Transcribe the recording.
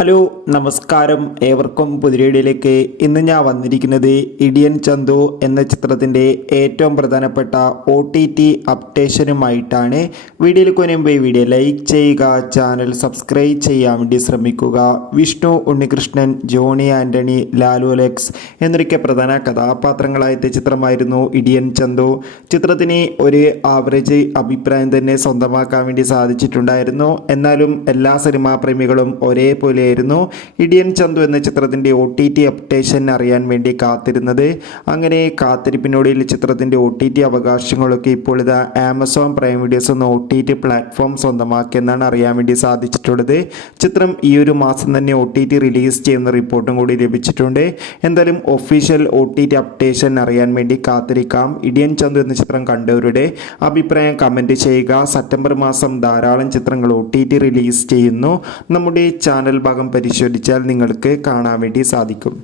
Hello നമസ്കാരം, ഏവർക്കും പുതിയ ഇന്ന് ഞാൻ വന്നിരിക്കുന്നത് ഇടിയൻ ചന്തു എന്ന ചിത്രത്തിൻ്റെ ഏറ്റവും പ്രധാനപ്പെട്ട OTT അപ്ഡേഷനുമായിട്ടാണ്. വീഡിയോയിൽ മുൻപ് വീഡിയോ ലൈക്ക് ചെയ്യുക, ചാനൽ സബ്സ്ക്രൈബ് ചെയ്യാൻ വേണ്ടി ശ്രമിക്കുക. വിഷ്ണു ഉണ്ണികൃഷ്ണൻ, ജോണി ആൻ്റണി, ലാലു അലക്സ് എന്നൊക്കെ പ്രധാന കഥാപാത്രങ്ങളായ ചിത്രമായിരുന്നു ഇടിയൻ ചന്തു. ചിത്രത്തിന് ഒരു ആവറേജ് അഭിപ്രായം തന്നെ സ്വന്തമാക്കാൻ വേണ്ടി സാധിച്ചിട്ടുണ്ടായിരുന്നു. എന്നാലും എല്ലാ സിനിമാ പ്രേമികളും ഒരേപോലെ ഇടിയൻ ചന്തു എന്ന ചിത്രത്തിൻ്റെ OTT അപ്ഡേഷൻ അറിയാൻ വേണ്ടി കാത്തിരുന്നത്. അങ്ങനെ കാത്തിരിപ്പിനോടിൽ ചിത്രത്തിൻ്റെ OTT അവകാശങ്ങളൊക്കെ ഇപ്പോൾ ഇത് ആമസോൺ പ്രൈം വീഡിയോസ് എന്ന OTT പ്ലാറ്റ്ഫോം സ്വന്തമാക്കിയെന്നാണ് അറിയാൻ വേണ്ടി സാധിച്ചിട്ടുള്ളത്. ചിത്രം ഈ ഒരു മാസം തന്നെ OTT റിലീസ് ചെയ്യുന്ന റിപ്പോർട്ടും കൂടി ലഭിച്ചിട്ടുണ്ട്. എന്തായാലും ഒഫീഷ്യൽ OTT അപ്ഡേഷൻ അറിയാൻ വേണ്ടി കാത്തിരിക്കാം. ഇടിയൻ ചന്തു എന്ന ചിത്രം കണ്ടവരുടെ അഭിപ്രായം കമൻറ്റ് ചെയ്യുക. സെപ്റ്റംബർ മാസം ധാരാളം ചിത്രങ്ങൾ OTT റിലീസ് ചെയ്യുന്നു. നമ്മുടെ ചാനൽ ഭാഗം പരിശോധിച്ചാൽ നിങ്ങൾക്ക് കാണാൻ വേണ്ടി സാധിക്കും.